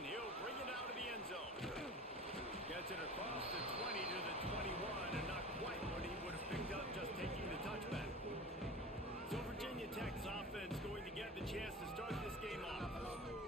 and he'll bring it out of the end zone. Gets it across the 20 to the 21, and not quite what he would have picked up just taking the touchback. So Virginia Tech's offense going to get the chance to start this game off.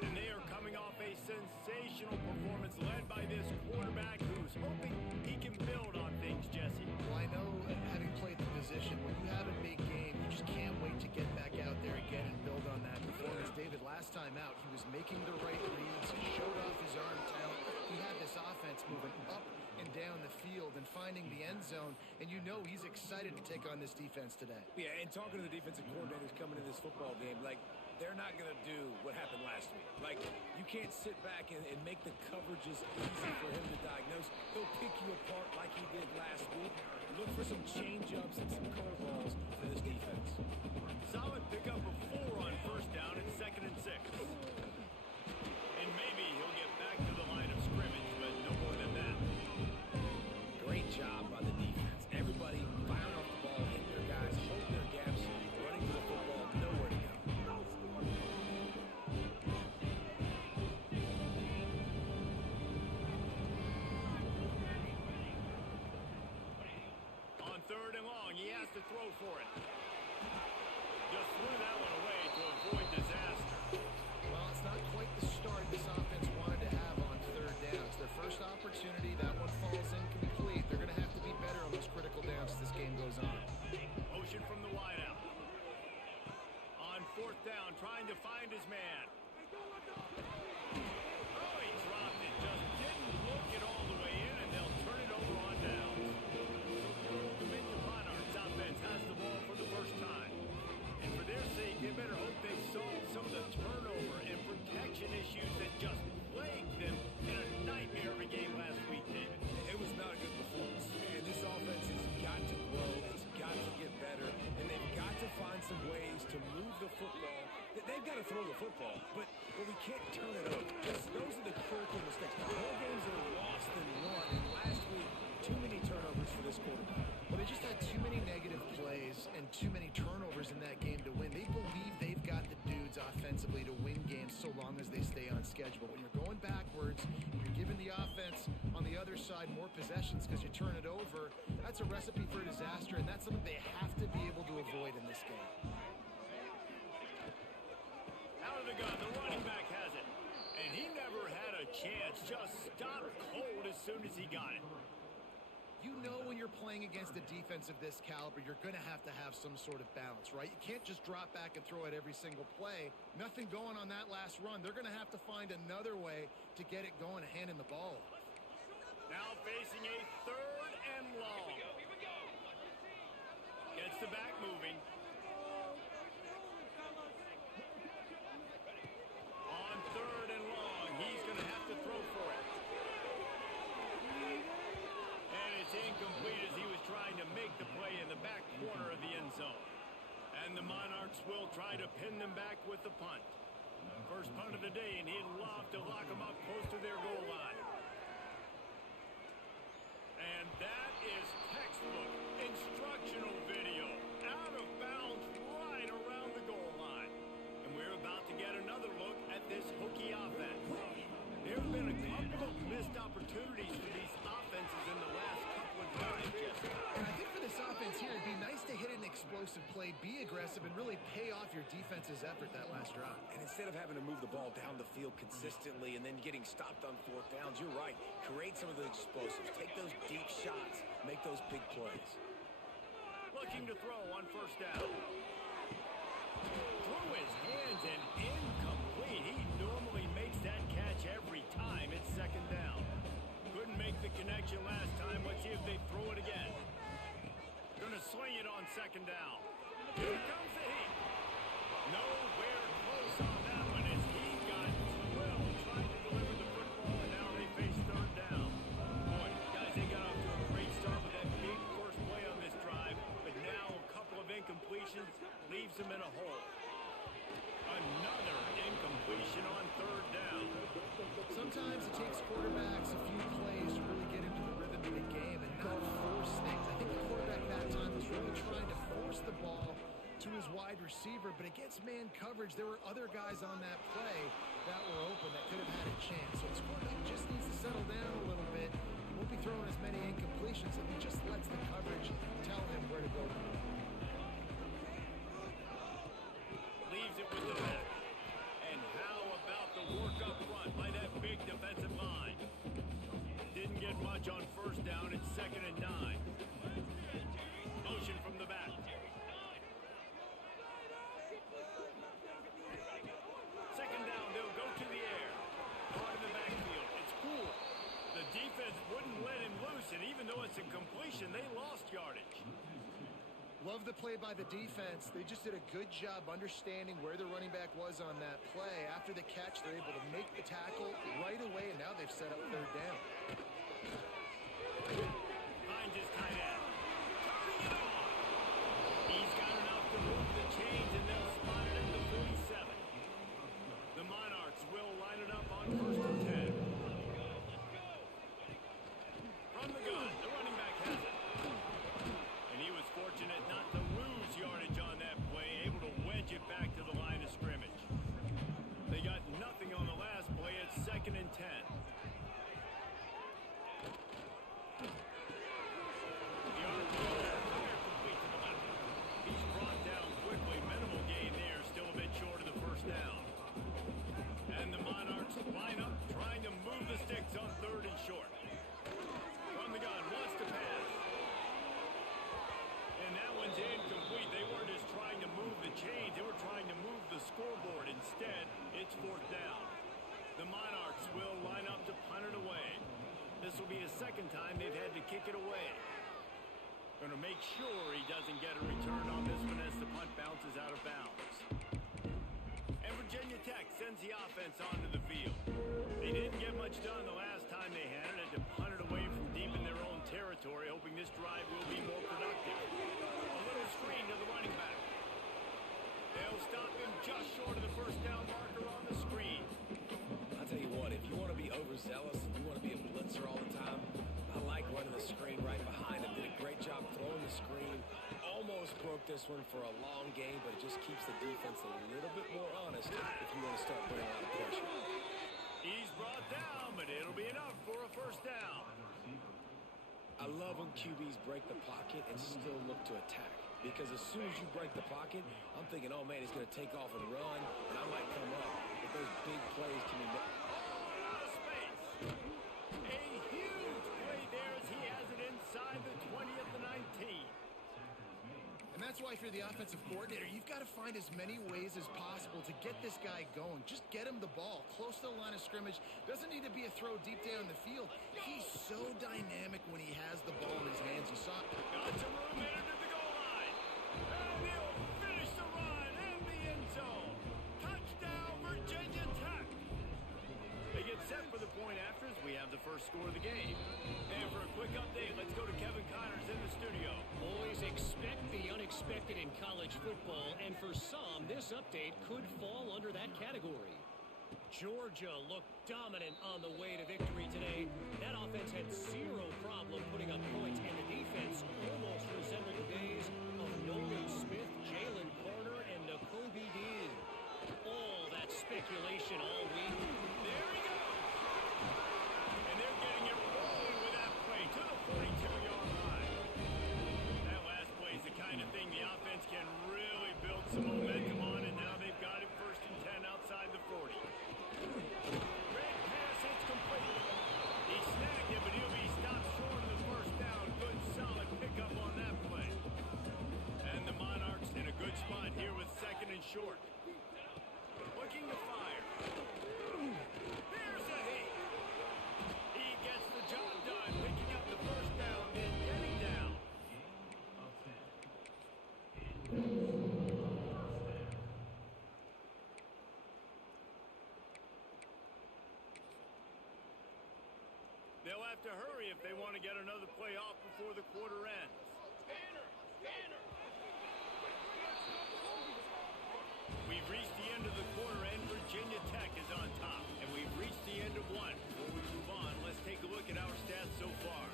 And they are coming off a sensational performance led by this quarterback who's hoping he can build on things, Jesse. Well, I know, having played the position, when you have a big game, you just can't wait to get back out there again and build on that performance. David, last time out, he was making the right reads. He showed off his arm talent. He had this offense moving up and down the field and finding the end zone, and you know he's excited to take on this defense today. Yeah, and talking to the defensive coordinators coming into this football game, like, they're not going to do what happened last week. Like, you can't sit back and make the coverages easy for him to diagnose. He'll pick you apart like he did last week. Look for some change-ups and some curveballs for this defense. Solid pickup of 4 on first down and 2nd and 6. And maybe he'll get back to the line of scrimmage, but no more than that. Great job by the defense. Everybody firing off the ball, hitting their guys, holding their gaps, running to the football, nowhere to go. On 3rd and long, he has to throw for it. Just threw that one away to avoid disaster. Well, it's not quite the start this offense wanted to have on 3rd down. It's their first opportunity. That one falls incomplete. They're going to have to be better on those critical downs as this game goes on. Motion from the wideout. On 4th down, trying to find his man. Oh, he dropped it. Just didn't look it all the way in, and they'll turn it over on downs. So the Old Dominion Monarchs offense has the ball for the first time. And for their sake, they better hope they solve some of the turnover and protection issues that just plagued them in a nightmare of a game last week, David. It was not a good performance. And this offense has got to grow. It's got to get better. And they've got to find some ways to move the football. They've got to throw the football, but we can't turn it over. Those are the critical mistakes. More games are lost than won. And last week, too many turnovers for this quarterback. Well, they just had too many negative plays and too many turnovers in that game to win. They believe they've got the dudes offensively to win games so long as they stay on schedule. When you're going backwards, you're giving the offense on the other side more possessions because you turn it over, that's a recipe for disaster, and that's something they have to be able to avoid in this game. Out of the gun, the running back has it. And he never had a chance, just stopped cold as soon as he got it. You know when you're playing against a defense of this caliber, you're going to have some sort of balance, right? You can't just drop back and throw it every single play. Nothing going on that last run. They're going to have to find another way to get it going and handing the ball off. Now facing a 3rd and long. Gets the back moving. On 3rd and long, he's going to have to throw for it. And it's incomplete as he was trying to make the play in the back corner of the end zone. And the Monarchs will try to pin them back with the punt. First punt of the day, and he'd love to lock them up close to their goal line. And that is textbook instructional video. Out of bounds right around the goal line. And we're about to get another look at this Hokie offense. There have been a couple of missed opportunities for these offenses in the last couple of times, Jesse. And I think for this offense here, it'd be nice to hit an explosive play, be aggressive, and really pay off your defense's effort that last drive. And instead of having to move the ball down the field consistently and then getting stopped on 4th downs, you're right. Create some of the explosives. Take those deep shots. Make those big plays. Looking to throw on 1st down. Through his hands and incomplete. He normally makes that catch every time. It's 2nd down. Couldn't make the connection last time. Let's see if they throw it again. Gonna swing it on 2nd down. Here comes the heat. Nowhere close on that one as he got drilled trying to deliver the football, and now they face 3rd down. Boy, guys, they got off to a great start with that big first play on this drive, but now a couple of incompletions leaves them in a hole. Another incompletion on 3rd down. Sometimes it takes quarterbacks a few plays to really get into the rhythm of the game and not force things. I think the quarterback that time was really trying to force the ball to his wide receiver, but against man coverage, there were other guys on that play that were open that could have had a chance. So lets the coverage tell him where to go. Leaves it with the back. And how about the work up front by that big defensive line? Didn't get much on first down. It's 2nd and 9. Motion from the back. Second down, they'll go to the air. Caught in the backfield. It's cool. The defense wouldn't let him loose, and even though it's a completion, they lost yardage. Love the play by the defense. They just did a good job understanding where the running back was on that play. After the catch, they're able to make the tackle right away, and now they've set up 3rd down. Finds his tight end. Turning it on. He's got enough to move the chains, and they'll spot it at the 47. The Monarchs will line it up on 1st and 10. From the gun, the running back has it. And he was fortunate not to lose yardage on that play, able to wedge it back to the line of scrimmage. They got nothing on the last play. It's 2nd and 10. The arm fire complete to the left. He's brought down quickly. Minimal gain there, still a bit short of the 1st down. And the Monarchs line up, trying to move the sticks on 3rd and short. From the gun, wants to pass. And that one's incomplete. They weren't just trying to move the chains, they were trying to move the scoreboard. Instead, it's 4th down. The Monarchs will line up to punt it away. This will be the 2nd time they've had to kick it away. Going to make sure he doesn't get a return on this one as the punt bounces out of bounds. And Virginia Tech sends the offense onto the field. They didn't get much done the last time they had it. Had to punt it away from deep in their own territory, hoping this drive will be more productive. A little screen to the running back. They'll stop him just short of the 1st down marker on the screen. I'll tell you what, if you want to be overzealous and you want to be a blitzer all the time, I like running the screen right behind him. Did a great job throwing the screen. Almost broke this one for a long game, but it just keeps the defense a little bit more honest if you want to start putting a lot of pressure. He's brought down, but it'll be enough for a 1st down. I love when QBs break the pocket and still look to attack. Because as soon as you break the pocket, I'm thinking, oh man, he's going to take off and run, and I might come up. But those big plays can be made. Oh, space. A huge play there as he has it inside the 20 of the 19. And that's why if you're the offensive coordinator, you've got to find as many ways as possible to get this guy going. Just get him the ball close to the line of scrimmage. Doesn't need to be a throw deep down the field. He's so dynamic when he has the ball in his hands. You saw it. Got some room in to the goal line. And he'll finish the run in the end zone. Touchdown, Virginia Tech. They get set for the point after as we have the first score of the game. And for a quick update, let's go to Kevin Connors in the studio. Always expect the unexpected in college football, and for some, this update could fall under that category. Georgia looked dominant on the way to victory today. That offense had zero problem putting up points, and the defense almost resembled the days of Nolan Smith, Jalen Carter, and Nakobe Dean. All that speculation all week. There he goes. And they're getting it rolling with that play to the 42-yard line. That last play is the kind of thing the offense can really build some momentum on, and now they've got it 1st and 10 outside the 40. Great pass, it's complete. He snagged it, but he'll be stopped short of the 1st down. Good, solid pickup on that play. And the Monarchs in a good spot here with 2nd and short. Looking to fire. There's a hit. He gets the job done, picking up the 1st down and getting down. They'll have to hurry if they want to get another play off before the quarter ends. We've reached the end of the quarter, and Virginia Tech is on top. And we've reached the end of one. Before we move on, let's take a look at our stats so far.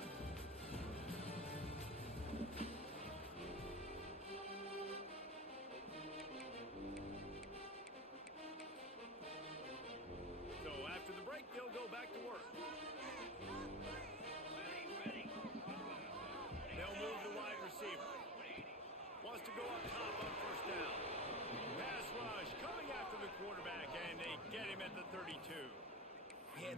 So after the break, they'll go back to work. They'll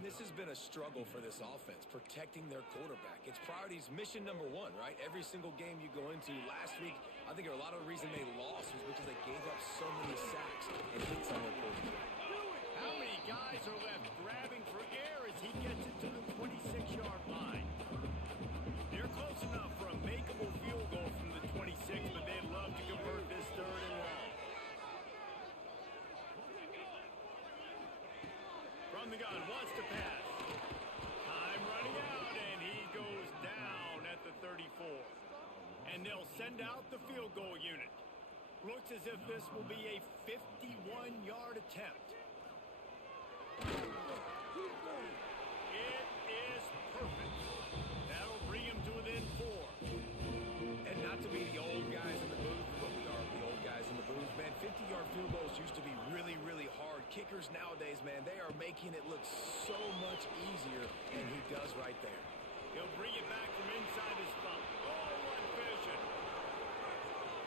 And this has been a struggle for this offense, protecting their quarterback. It's priorities mission number one, right? Every single game you go into. Last week, I think a lot of the reason they lost was because they gave up so many sacks and hits on their quarterback. How many guys are left grabbing for air as he gets it to the 26-yard line? They're close enough for a makeable field goal from the 26, but they'd love to convert this third and long. From the gun, wants to pass. Time running out, and he goes down at the 34. And they'll send out the field goal unit. Looks as if this will be a 51-yard attempt. It is perfect. That'll bring him to within 4. And not to be the old guys in the booth, but we are the old guys in the booth, man. 50-yard field goals used to be really, really hard. Kickers nowadays, man, they are making it look so much easier, and he does right there. He'll bring it back from inside his spot. Oh, what vision.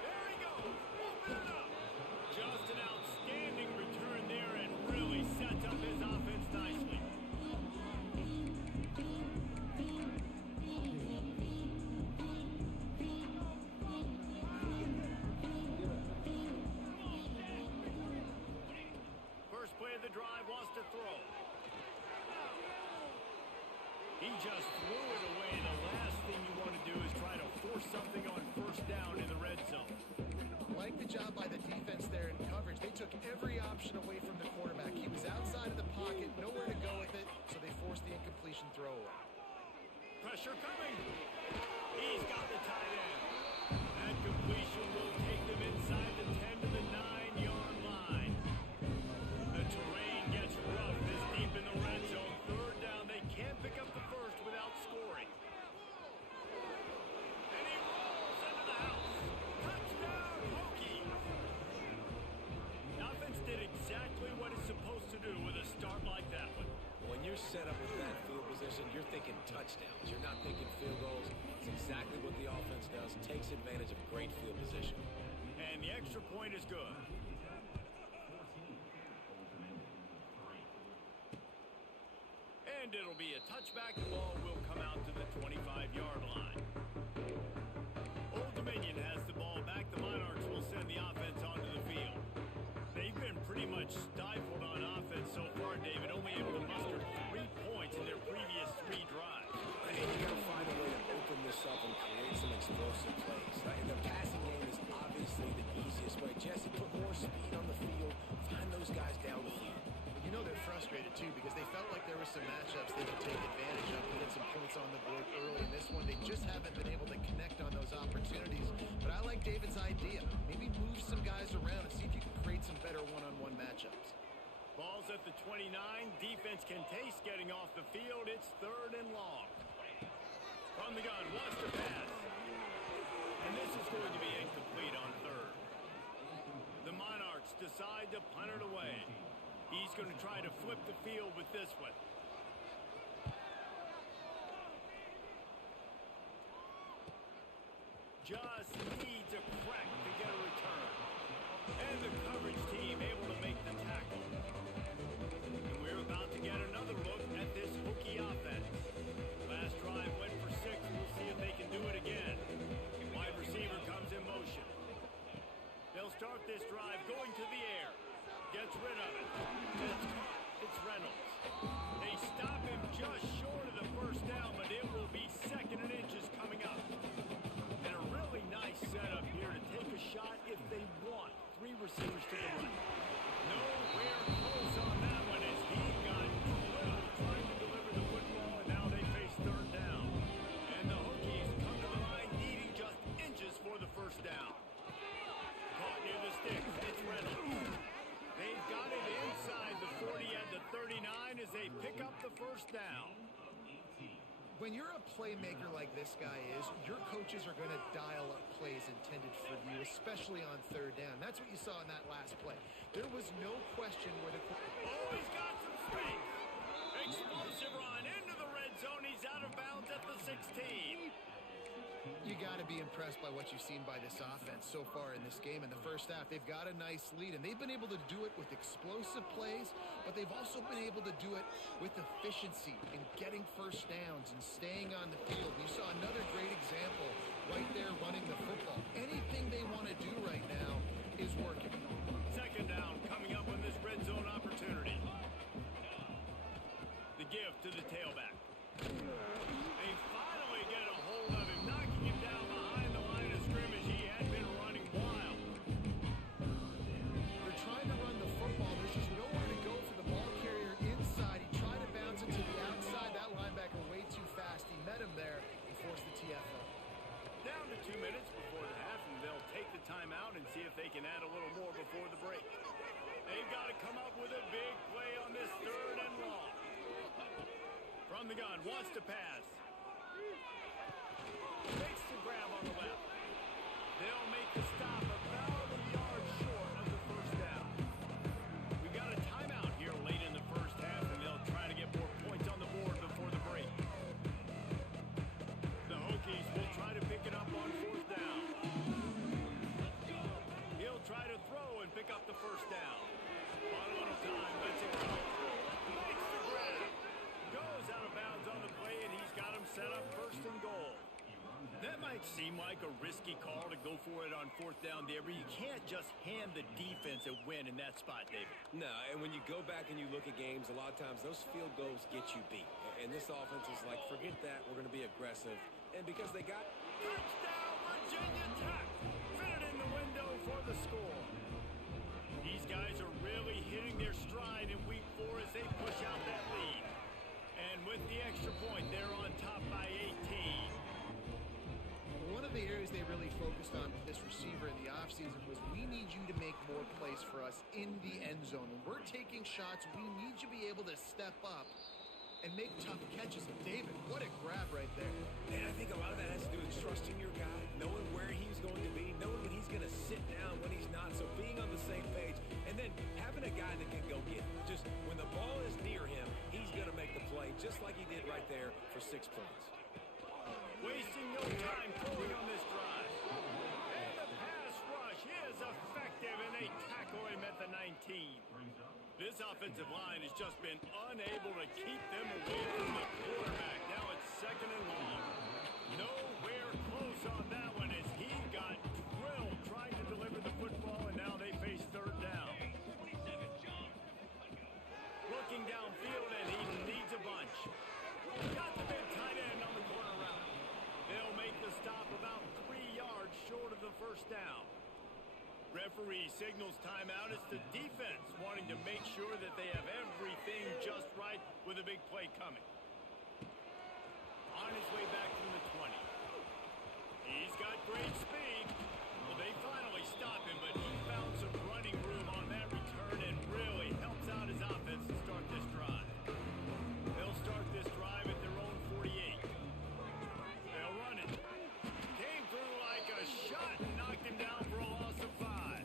There he goes. Open it up. Just an outstanding return there and really sets up his offense nicely. First play of the drive, wants to throw. He just threw it away. The last thing you want to do is try to force something on first down in the red zone. Like the job by the defense there in coverage. They took every option away from the quarterback. He was outside of the pocket, nowhere to go with it, so they forced the incompletion throw away. Pressure coming. He's got the tight end. That completion will take them inside the 10 to the 9-yard line. The terrain gets rough this deep in the red zone. Third down, they can't pick up the first without scoring. And he rolls into the house. Touchdown, Hokies. Offense did exactly what it's supposed to do with a start like that one. When you're set up with that field position, you're thinking touchdowns. You're not thinking field goals. It's exactly what the offense does. Takes advantage of great field position. And the extra point is good. And it'll be a touchback. The ball will come out to the 25-yard line. Old Dominion has the ball back. The Monarchs will send the offense onto the field. They've been pretty much stifled on offense so far, David. Only able to muster 3 points in their previous 3 drives. And you got to find a way to open this up and create some explosive plays. Right? And the passing game is obviously the easiest way. Jesse, put more speed on the field. Find those guys down the field. You know they're frustrated, too, because they felt like there were some matchups they could take advantage of and get some points on the board early. In this one, they just haven't been able to connect on those opportunities. But I like David's idea. Maybe move some guys around and see if you can create some better one-on-one matchups. Ball's at the 29. Defense can taste getting off the field. It's third and long. From the gun, wants to pass. And this is going to be incomplete on third. The Monarchs decide to punt it away. He's going to try to flip the field with this one. Just needs a crack to get a return. And the coverage team able to make the tackle. And we're about to get another look at this Hokie offense. Last drive went for 6. We'll see if they can do it again. Wide receiver comes in motion. They'll start this drive going to the air. Gets rid of it. It's caught. It's Reynolds. They stop him just short of the first down, but it will be 2nd and inches coming up. And a really nice setup here to take a shot if they want. 3 receivers to the right. Nowhere close on that one as he got drilled trying to deliver the football, and now they face third down. And the Hokies come to the line needing just inches for the first down. Caught near the sticks. It's Reynolds. They've got it inside the 40 and the 39 as they pick up the first down. When you're a playmaker like this guy is, your coaches are going to dial up plays intended for you, especially on third down. That's what you saw in that last play. There was no question where the... Oh, he's got some space. Explosive run into the red zone. He's out of bounds at the 16. You got to be impressed by what you've seen by this offense so far in this game. In the first half, they've got a nice lead, and they've been able to do it with explosive plays, but they've also been able to do it with efficiency and getting first downs and staying on the field. You saw another great example right there running the football. Anything they want to do right now is working. Second down coming up on this red zone opportunity. The give to the tailback. They finally get a hold of him, knocking him down behind the line of scrimmage. He had been running wild. They're trying to run the football. There's just nowhere to go for the ball carrier inside. He tried to bounce it to the outside. That linebacker way too fast. He met him there and forced the TFL. Down to 2 minutes before the half, and they'll take the timeout and see if they can add a little more before the break. They've got to come up with a big play on this 3rd and long. From the gun, wants to pass. Makes the grab on the left. They'll make the stop about a yard short of the first down. We got a timeout here late in the first half, and they'll try to get more points on the board before the break. The Hokies will try to pick it up on 4th down. He'll try to throw and pick up the first down. On a little time, lets it go. Makes the grab. Goes out of bounds on the play, and he's got him set up 1st and goal. That might seem like a risky call to go for it on 4th down there, but you can't just hand the defense a win in that spot, David. No, and when you go back and you look at games, a lot of times those field goals get you beat. And this offense is like, forget that, we're going to be aggressive. And because they got... Touchdown, Virginia Tech! Fit it in the window for the score. These guys are really hitting their stride in week 4 as they push out that lead. And with the extra point, they're on top by 18. One of the areas they really focused on with this receiver in the offseason was we need you to make more plays for us in the end zone. When we're taking shots, we need you to be able to step up and make tough catches. And David, what a grab right there. And I think a lot of that has to do with trusting your guy, knowing where he's going to be, knowing when he's going to sit down, when he's not. So being on the same page, and then having a guy that can go get it. Just when the ball is near him, he's going to make the play, just like he did right there for 6 points. Wasting no time throwing on this drive. And the pass rush is effective, and they tackle him at the 19. This offensive line has just been unable to keep them away from the quarterback. Now it's 2nd and long. Nowhere close on that one as he got drilled trying to deliver the football, and now they face 3rd down. Looking downfield, and he needs a bunch. Got the big tight end on the corner route. They'll make the stop about 3 yards short of the first down. Referee signals timeout. It's the defense wanting to make sure that they have everything just right with a big play coming. On his way back from the 20. He's got great speed. Well, they finally stop him, but he found some running room on that return and really helps out his offense to start this drive. They'll start this drive at their own 48. They'll run it. Came through like a shot and knocked him down for a loss of 5.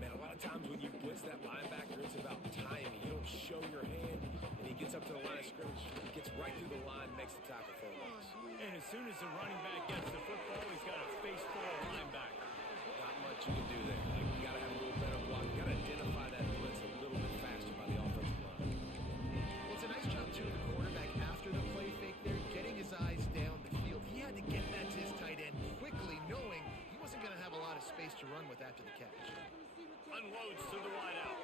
Man, a lot of times when you blitz that linebacker, it's about timing. You don't show your hand, and he gets up to the line of scrimmage, gets right through the line, makes the tackle for a loss. And as soon as the running back gets the football, he's got a face full of linebacker. Not much you can do there. Like, you got to have a little better block. You got to identify that blitz a little bit faster by the offensive line. Well, it's a nice job, too, the quarterback after the play fake there, getting his eyes down the field. He had to get that to his tight end quickly, knowing he wasn't going to have a lot of space to run with after the catch. Unloads to the wideout.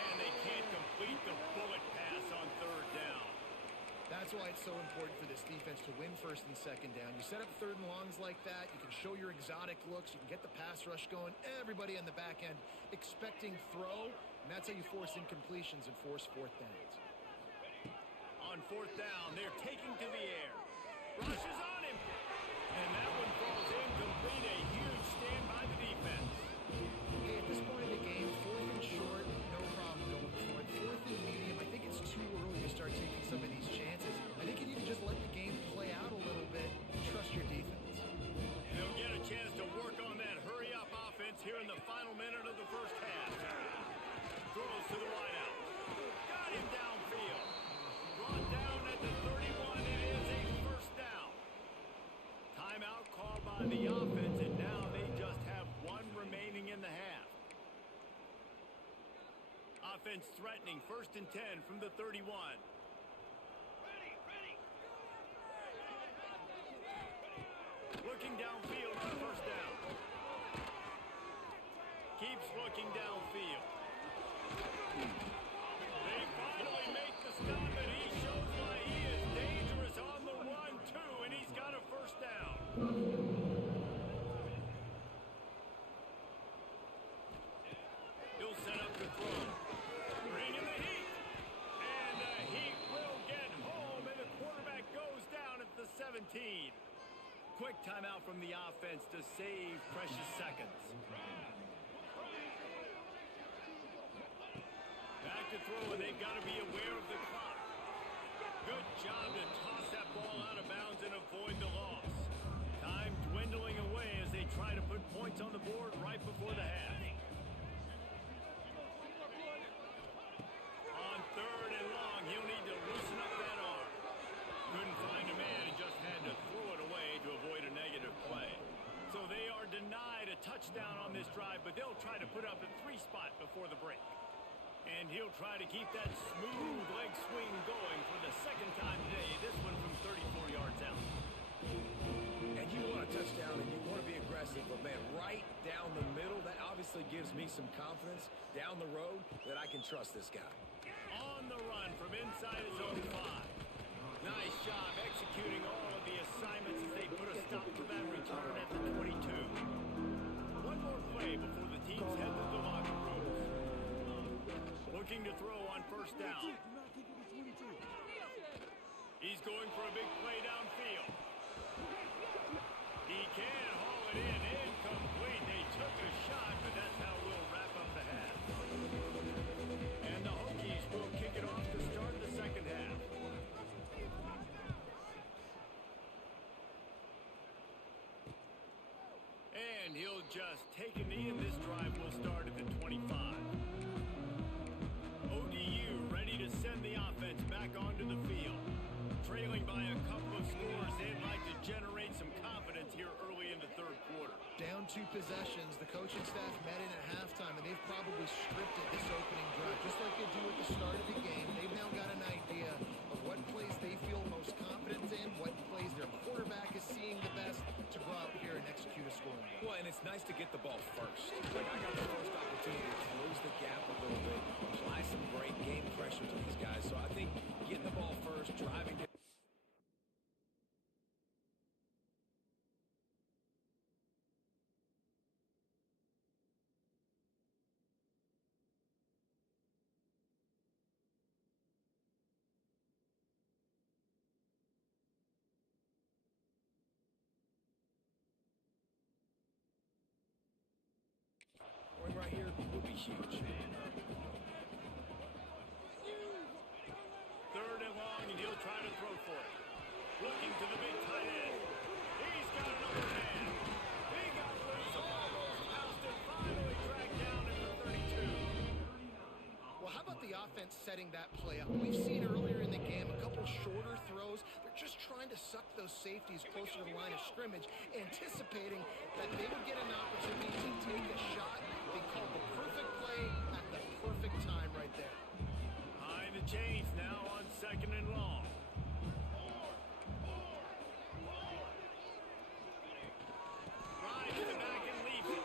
And they can't complete the bullet pass on 3rd down. That's why it's so important for this defense to win 1st and 2nd down. You set up 3rd and longs like that. You can show your exotic looks. You can get the pass rush going. Everybody on the back end expecting throw. And that's how you force incompletions and force 4th downs. On 4th down, they're taking to the air. Rushes on him. And that one falls incomplete. A huge stand by the defense. Hey, at this point in the game, 4th and short, no problem going for it. 4th and medium, I think it's too early to start taking some of these chances. I think you need to just let the game play out a little bit and trust your defense. They'll get a chance to work on that hurry-up offense here in the final minute of the first half. Throws to the wideout. Got him downfield. Brought down at the 31. It is a 1st down. offense threatening 1st and 10 from the 31. Looking downfield on 1st down. Keeps looking downfield. They finally make the stop, and he shows why he is dangerous on the run, too, and he's got a 1st down. He'll set up the throw. Bring in the heat. And the heat will get home, and the quarterback goes down at the 17. Quick timeout from the offense to save precious seconds. Back to throw, and they've got to be aware of the clock. Good job to toss that ball out of bounds and avoid the loss. Time dwindling away as they try to put points on the board right before the half. On 3rd and long, he'll need to loosen up that arm. Couldn't find a man and just had to throw it away to avoid a negative play. So they are denied a touchdown on this drive, but they'll try to put up a 3 spot before the break. And he'll try to keep that smooth leg swing going for the 2nd time today, this one from 34 yards out. And you want a touchdown and you want to be aggressive, but man, right down the middle, that obviously gives me some confidence down the road that I can trust this guy. On the run from inside his own 5. Nice job executing all of the assignments as they put a stop to that return at the 22. One more play before the teams head to the locker rooms. Looking to throw on 1st down. He's going for a big play downfield. He can haul it in. Incomplete. They took a shot, but that's how we'll wrap up the half. And the Hokies will kick it off to start the 2nd half. And he'll just take a knee, and this drive will start at the 25. ODU ready to send the offense back onto the field. Trailing by a couple of scores, they'd like to generate some confidence here early in the 3rd quarter. Down 2 possessions, the coaching staff met in at halftime, and they've probably scripted this opening drive, just like they do at the start of the game. They've now got an idea of what plays they feel most confident in, what plays their quarterback is seeing the best to go out here and execute a scoring drive. Well, and it's nice to get the ball first. Like, I got the first opportunity to close the gap a little bit, apply some great game pressure to these guys. So I think getting the ball first, driving to right here would be huge. 3rd and long, and he'll try to throw for it. Looking to the big tight end. He's got another man. He got loose, almost passed it, finally dragged down at the 32. Well, how about the offense setting that play up? We've seen earlier in the game a couple shorter throws. They're just trying to suck those safeties closer to the line of scrimmage, anticipating that they would get an opportunity to take a shot. They called the perfect play at the perfect time right there. Behind the chains now on 2nd and long. Drives to the back and leaves it.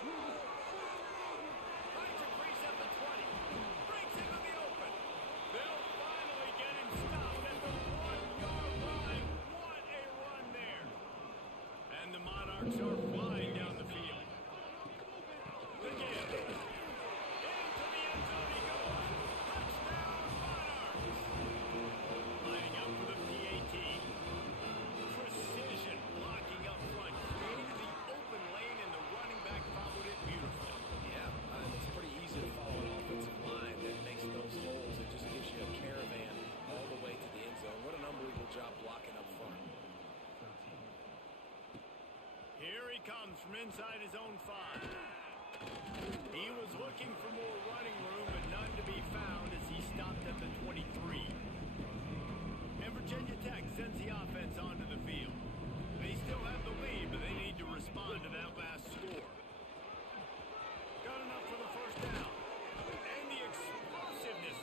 Finds a crease at the 20. Breaks into the open. They'll finally get him stopped at the 1-yard line. What a run there. And the Monarchs are flying down the field. Again. Into the end zone he goes. Touchdown, Monarchs. Lining up for the PAT. Precision blocking up front. Created the open lane, and the running back followed it beautifully. Yeah, it's pretty easy to follow an offensive line that makes those holes. It just gives you a caravan all the way to the end zone. What an unbelievable job blocking up front. Here he comes from inside his own 5. He was looking for more running room, but none to be found as he stopped at the 23. And Virginia Tech sends the offense onto the field. They still have the lead, but they need to respond to that last score. Got enough for the 1st down. And the explosiveness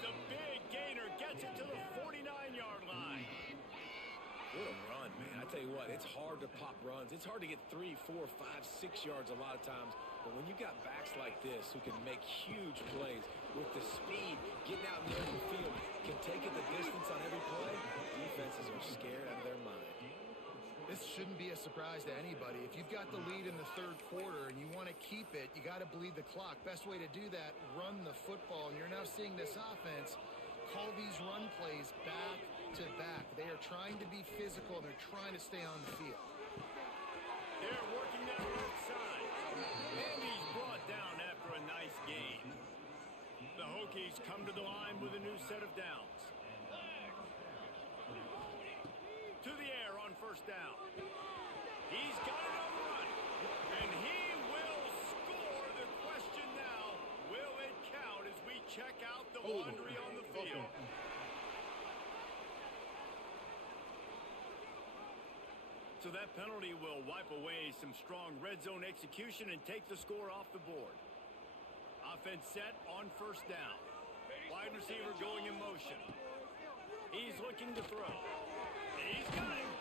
what, it's hard to pop runs. It's hard to get 3, 4, 5, 6 yards a lot of times. But when you got backs like this who can make huge plays with the speed, getting out in the open field, can take it the distance on every play, defenses are scared out of their mind. This shouldn't be a surprise to anybody. If you've got the lead in the third quarter and you want to keep it, you got to bleed the clock. Best way to do that, run the football. And you're now seeing this offense call these run plays back to back. They are trying to be physical, and they're trying to stay on the field. They're working that left side. And he's brought down after a nice gain. The Hokies come to the line with a new set of downs. To the air on first down. He's got it on the run. And he will score. The question now, will it count as we check out the laundry on the field? So that penalty will wipe away some strong red zone execution and take the score off the board. Offense set on first down. Wide receiver going in motion. He's looking to throw. He's got it.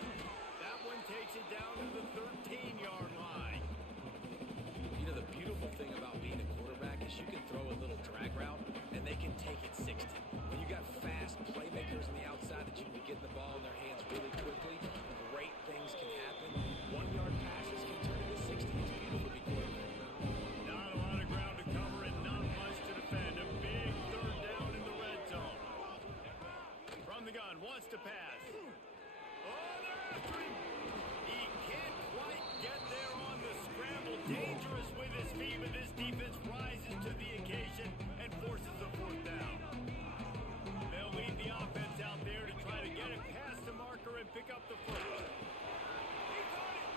That one takes it down to the 13-yard line. You know, the beautiful thing about being a quarterback is you can throw a little drag route, and they can take it 60. When you got fast playmakers on the outside that you can get the ball in their hands really quickly, great things can happen. 1-yard passes can turn into 60. It's beautiful to be quarterback. Not a lot of ground to cover and not much to defend. A big third down in the red zone. From the gun, wants to pass. Oh, they're after him. He can't quite get there on the scramble. Dangerous with his feet, but this defense rises to the occasion and forces a fourth down. They'll lead the offense out there to try to get it past the marker and pick up the first. He got it,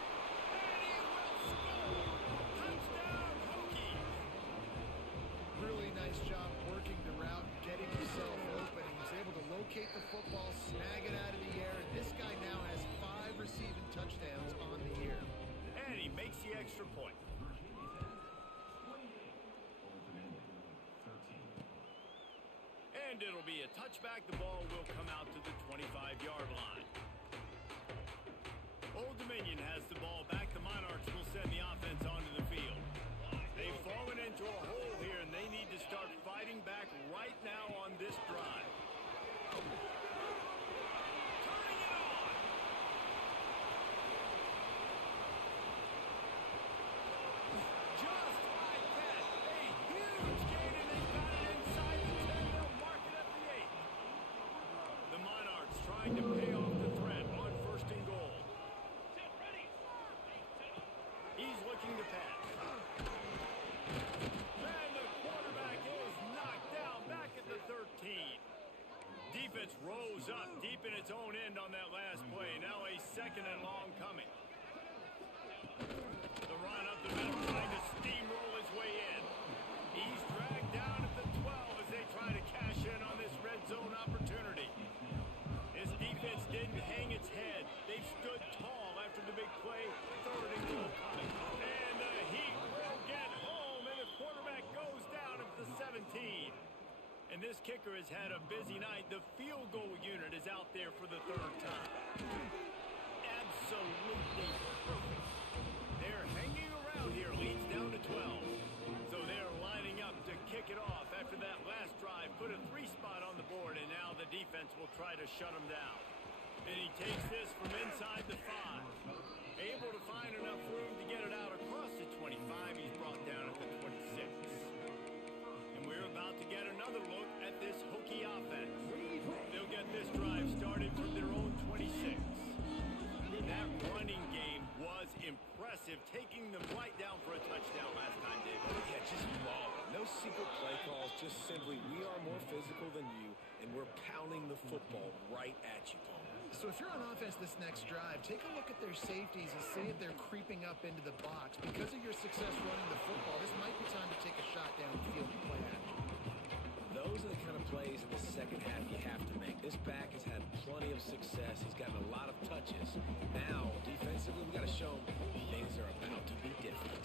and he will score. Touchdown, Hokies. Really nice job working the route, getting himself open. He was able to locate the football, snag it out of the air, and this guy now has 5 receiving touchdowns on the year. And he makes the extra point. And it'll be a touchback. The ball will come out to the 25-yard line. Old Dominion has the ball back. The Monarchs will send the offense onto the field. They've fallen into a hole here, and they need to start fighting back right now on this drive. Turning it on. Just like that. A huge gain, and they got it inside the 10. They'll mark it at the 8. The Monarchs trying to pay off the threat on first and goal. He's looking to pass. And the quarterback is knocked down back at the 13. Defense rose up deep in its own end on that last play. Now a second and long coming. The run up the middle trying to steamroll his way in. He's dragged down at the 12 as they try to cash in on this red zone opportunity. This defense didn't hang its head. They've stood tall after the big play. Third and goal coming. And the Heat will get home, and the quarterback goes down at the 17. And this kicker has had a busy night. The field goal unit is out there for the third time. Absolutely perfect. They're hanging around here. Leads down to 12. So they're lining up to kick it off after that last drive. Put a 3-spot on the board, and now the defense will try to shut them down. And he takes this from inside the 5. Able to find enough room to get it out across the 25. He's brought down at the 26. And we're about to get another look at this Hokie offense. They'll get this drive started from their own 26. That running game was impressive, taking them right down for a touchdown last time, David. Yeah, just balling. No secret play calls, just simply we are more physical than you, and we're pounding the football right at you, Paul. So if you're on offense this next drive, take a look at their safeties and see if they're creeping up into the box. Because of your success running the football, this might be time to take a shot down the field and play action. Those are the kind of plays in the second half you have to make. This back has had plenty of success. He's gotten a lot of touches. Now, defensively, we got to show him things are about to be different.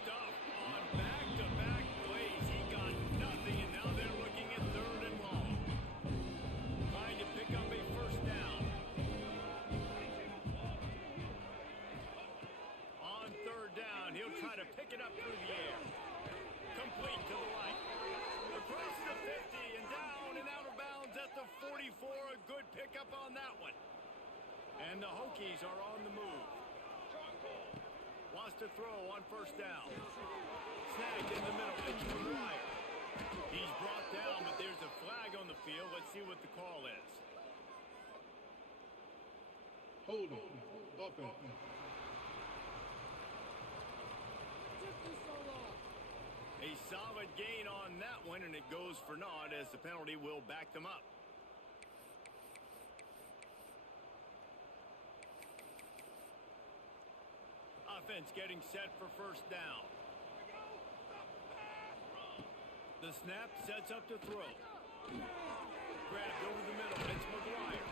Stuff on back-to-back plays. He got nothing, and now they're looking at third and long. Trying to pick up a first down. And the Hokies are on the move. Wants to throw on first down. Snagged in the middle. It's McGuire. He's brought down, but there's a flag on the field. Let's see what the call is. Hold on. Offense. A solid gain on that one, and it goes for naught as the penalty will back them up. Offense getting set for first down. The snap sets up to throw. Grabbed over the middle. It's McGuire.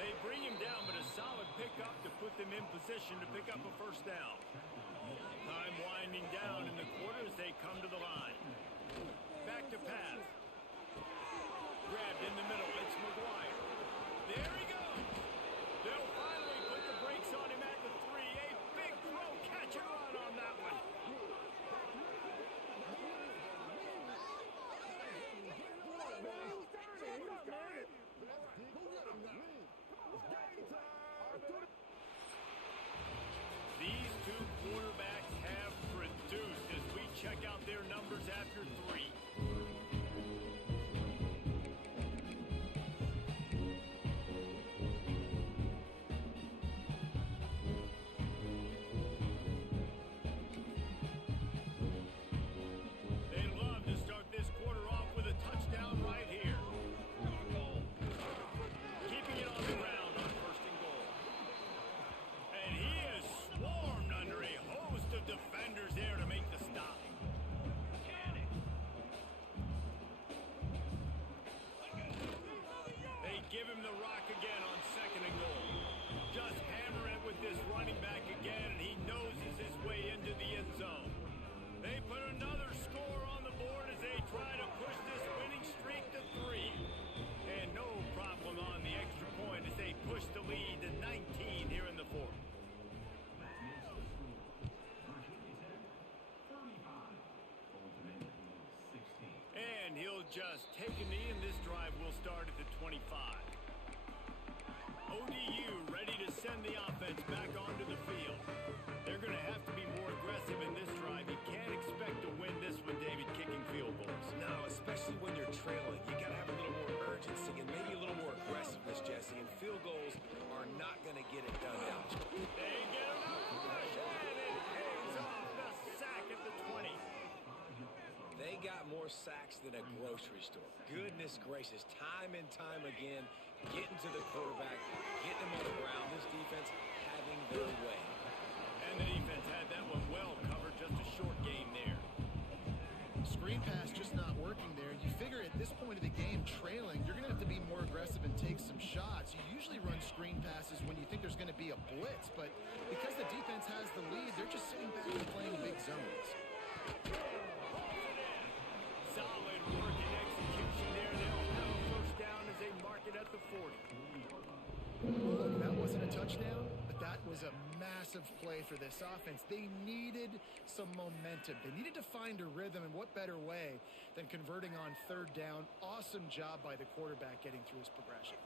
They bring him down, but a solid pickup to put them in position to pick up a first down. Time winding down in the quarter as they come to the line. Back to pass. Grabbed in the middle. It's McGuire. There he goes. They'll finally put the brakes on him at the 3. A big throw, catch and run on that one. These two quarterbacks have produced as we check out their numbers after 3. They love to start this quarter off with a touchdown right here. Keeping it on the ground on first and goal. And he is swarmed under a host of defenders there to make the stop. They give him the rock again on second and goal. Just hammer it with this running back again, and he noses his way into the end zone. They put another score on the board as they try to push this winning streak to 3. And no problem on the extra point as they push the lead to 19 here in the fourth. And he'll just take a knee, and this drive will start at the 25. ODU ready to send the offense back onto the field. They're going to have to be more aggressive in this drive. You can't expect to win this one, David, kicking field goals. No, especially when you're trailing. You got to have a little more urgency and maybe a little more aggressiveness, Jesse. And field goals are not going to get it done now. They get him out, and it pays off the sack at the 20. They got more sacks than a grocery store. Goodness gracious, time and time again, getting to the quarterback, getting him on the ground. This defense having their way. And the defense had that one well covered, just a short game there. Screen pass just not working there. You figure at this point of the game, trailing, you're going to have to be more aggressive and take some shots. You usually run screen passes when you think there's going to be a blitz, but because the defense has the lead, they're just sitting back and playing big zones. Solid work and execution there. They'll have a first down as they mark it at the 40. Look, that wasn't a touchdown, but that was a massive play for this offense. They needed some momentum. They needed to find a rhythm, and what better way than converting on third down. Awesome job by the quarterback getting through his progression.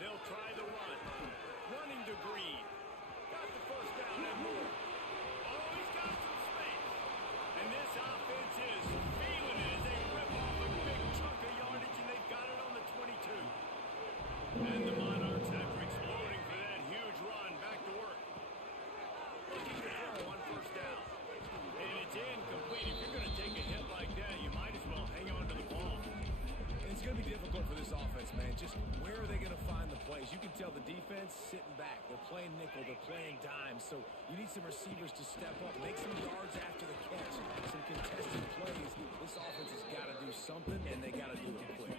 They'll try the run. Running to Green. Got the first down and more. Oh, he's got some space. And this offense is feeling it as they rip off a big chunk of yardage, and they've got it on the 22. And the Monarchs, after exploding for that huge run, back to work. Looking to throw on first down. And it's incomplete. If you're going to take a hit like that, you might as well hang on to the ball. It's going to be difficult for this offense, man. Just where are they going to find the plays? You can tell the defense sitting back. They're playing nickel. They're playing dime. So you need some receivers to step up, make some yards after the catch, some contested plays. This offense has got to do something, and they got to do it quick.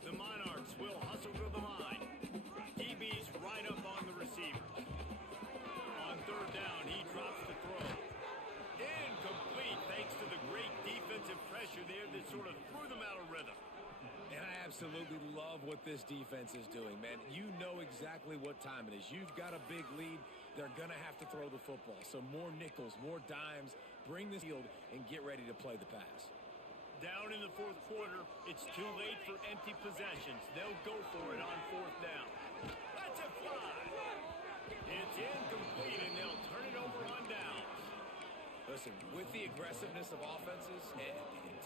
The Monarchs will hustle to the line. DB's right up on the receiver. On third down, he drops the throw. Incomplete thanks to the great defensive pressure there that sort of threw them out of rhythm. And I absolutely love what this defense is doing, man. You know exactly what time it is. You've got a big lead. They're going to have to throw the football. So more nickels, more dimes. Bring this field and get ready to play the pass. Down in the fourth quarter, it's too late for empty possessions. They'll go for it on fourth down. That's a fly. It's incomplete, and they'll turn it over on downs. Listen, with the aggressiveness of offenses and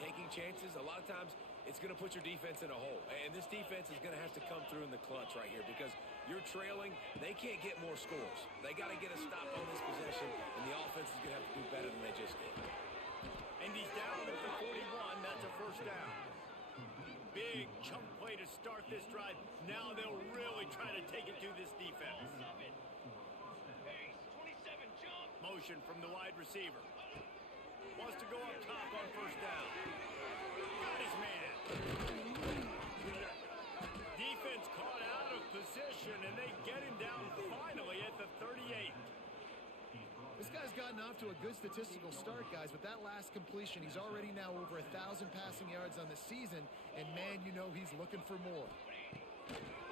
taking chances, a lot of times it's going to put your defense in a hole. And this defense is going to have to come through in the clutch right here because you're trailing. They can't get more scores. They got to get a stop on this possession, and the offense is going to have to do better than they just did. And he's down at the 41. That's a first down. Big chunk play to start this drive. Now they'll really try to take it to this defense. Motion from the wide receiver. Wants to go up top on first down. Got his man. Defense caught out of position, and they get him down finally at the 38. This guy's gotten off to a good statistical start, guys. With that last completion, he's already now over 1,000 passing yards on the season, and man, you know he's looking for more.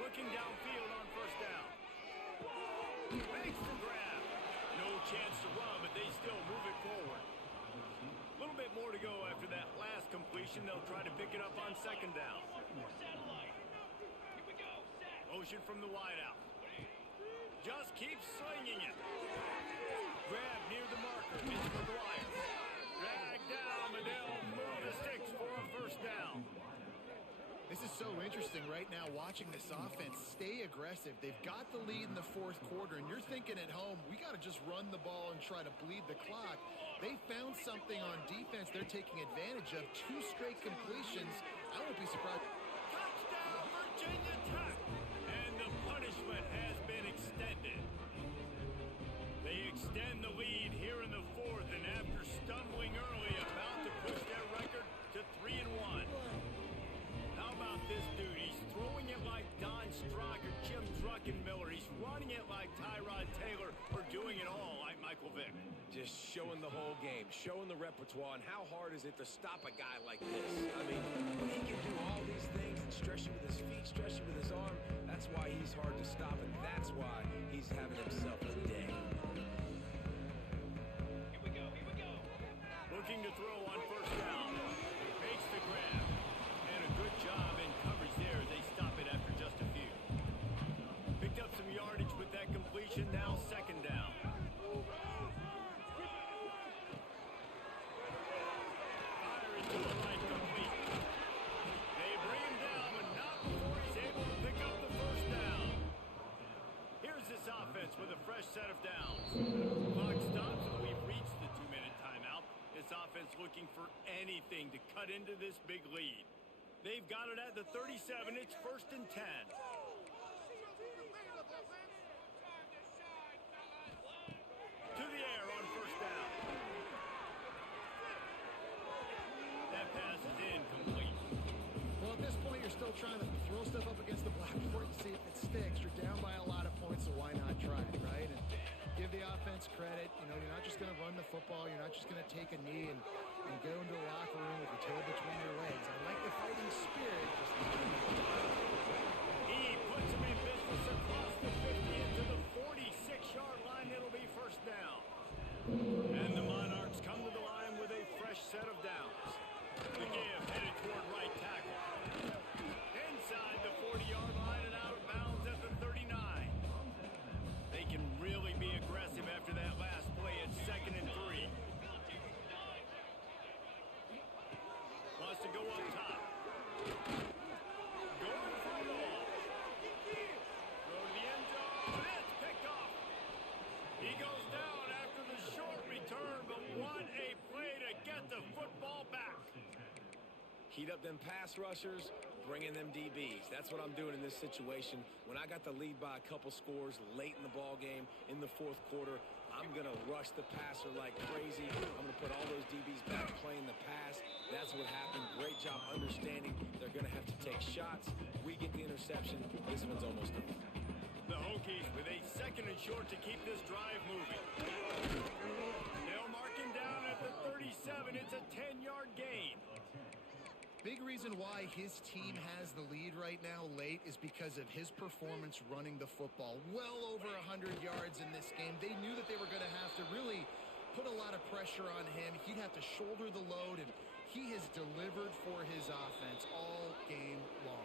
Looking downfield on first down. Makes the grab. No chance to run, but they still move it forward. A little bit more to go after that last completion. They'll try to pick it up on second down. Motion from the wideout. Just keeps slinging it. Grab near the marker. It's McGuire. Drag down, but they'll move the sticks for a first down. This is so interesting right now watching this offense stay aggressive. They've got the lead in the fourth quarter, and you're thinking at home, we got to just run the ball and try to bleed the clock. They found something on defense they're taking advantage of. 2 straight completions. I won't be surprised. Touchdown, Virginia Tech! And the punishment has been extended. They extend the lead here in the fourth, and after stumbling early, about to push their record to 3-1. How about this dude? He's throwing it like Don Strock or Jim Druckenmiller. He's running it like Tyrod Taylor, or doing it all like Michael Vick. Just showing the whole game, showing the repertoire, and how hard is it to stop a guy like this? I mean, he can do all these things and stretch you with his feet, stretch you with his arm. That's why he's hard to stop, and that's why he's having himself a day. Here we go. Looking to throw on first down. Makes the grab. And a good job in coverage there. They stop it after just a few. Picked up some yardage with that completion. Now second down. Fire into the right, complete. They bring him down, but not before he's able to pick up the first down. Here's this offense with a fresh set of downs. Clock stops, and we've reached the 2-minute timeout. This offense looking for anything to cut into this big lead. They've got it at the 37. It's 1st and 10. To the air on first down. That pass is incomplete. Well, at this point, you're still trying to throw stuff up against the blackboard and see if it sticks. You're down by a lot of points, so why not try it, right? And give the offense credit. You know, you're not just going to run the football. You're not just going to take a knee and go into the locker room with your tail between your legs. I like the fighting spirit. He puts him in business across the 50 into the 46-yard line. It'll be first down. And the Monarchs come to the line with a fresh set of downs. The give headed toward right tackle. Inside the 40-yard line and out of bounds at the 39. They can really be aggressive after that last play. It's 2nd and 3. Wants to go up top. Going for the ball. Throw to the end zone. It's picked off. He goes down after the short return, but what a play to get the football back. Heat up them pass rushers, bring in them DBs. That's what I'm doing in this situation. When I got the lead by a couple scores late in the ball game in the fourth quarter, I'm going to rush the passer like crazy. I'm going to put all those DBs back playing the pass. That's what happened. Great job understanding they're going to have to take shots. We get the interception. This one's almost over. The Hokies with a 2nd and short to keep this drive moving. They'll mark him down at the 37. It's a 10-yard gain. Big reason why his team has the lead right now late is because of his performance running the football. Well over 100 yards in this game. They knew that they were going to have to really put a lot of pressure on him. He'd have to shoulder the load, and He has delivered for his offense all game long.